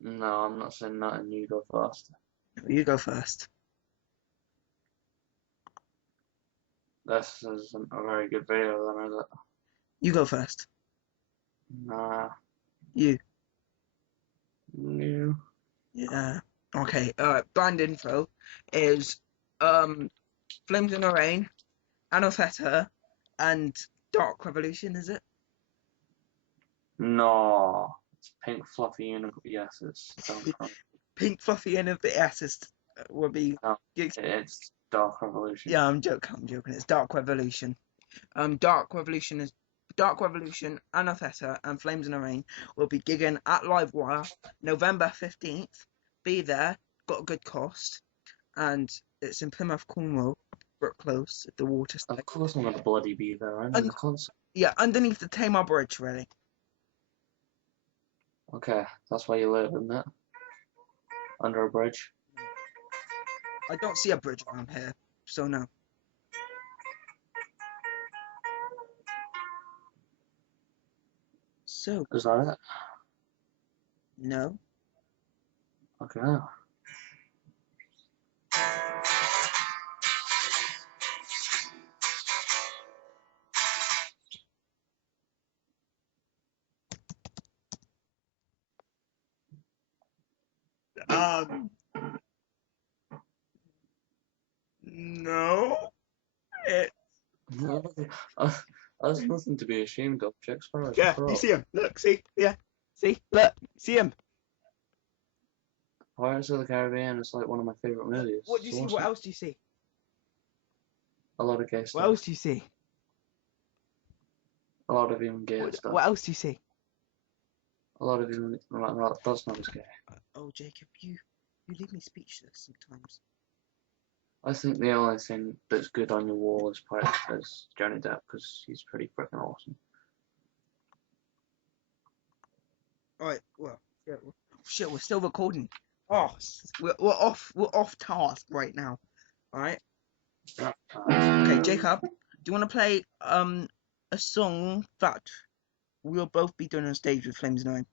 No, I'm not saying nothing. You go first. You go first. This isn't a very good video, then, is it? You go first. Nah. You. New. Yeah. Okay. Band info is Flames in the Rain, Anothetta, and Dark Revolution. Is it? No. It's pink fluffy unicorn. Yes, it's Don't Cry. Pink Fluffy and of the S's will be. No, it's Dark Revolution. Yeah, I'm joking. I'm joking. It's Dark Revolution. Dark Revolution is Dark Revolution, Anothetta, and Flames in the Rain will be gigging at Livewire November 15th. Be there. Got a good cost, and it's in Plymouth, Cornwall, Brook Close, at the waterside. Of course I'm gonna bloody be there. I'm in And the concert. yeah, underneath the Tamar Bridge, really. Okay, that's where you live, isn't it? Under a bridge. I don't see a bridge around here, so no. So Is that it? no. Okay. Um. No. It. No, that's nothing to be ashamed of. Jack Sparrow's a Yeah. You pro. see him? Look. See. Yeah. See. Look. See him. Pirates of the Caribbean is like one of my favorite movies. What do you So see? what's What it? else do you see? A lot of gay What else stuff. do you see? A lot of even gay stuff. What else do you see? A lot of even that's not as gay. Oh, Jacob, you leave me speechless sometimes. I think the only thing that's good on your wall is Johnny Depp because he's pretty freaking awesome. All right. Well, yeah, shit. We're still recording. Oh, we're off. We're off task right now. All right. Okay, Jacob. Do you want to play a song that we'll both be doing on stage with Flames 9?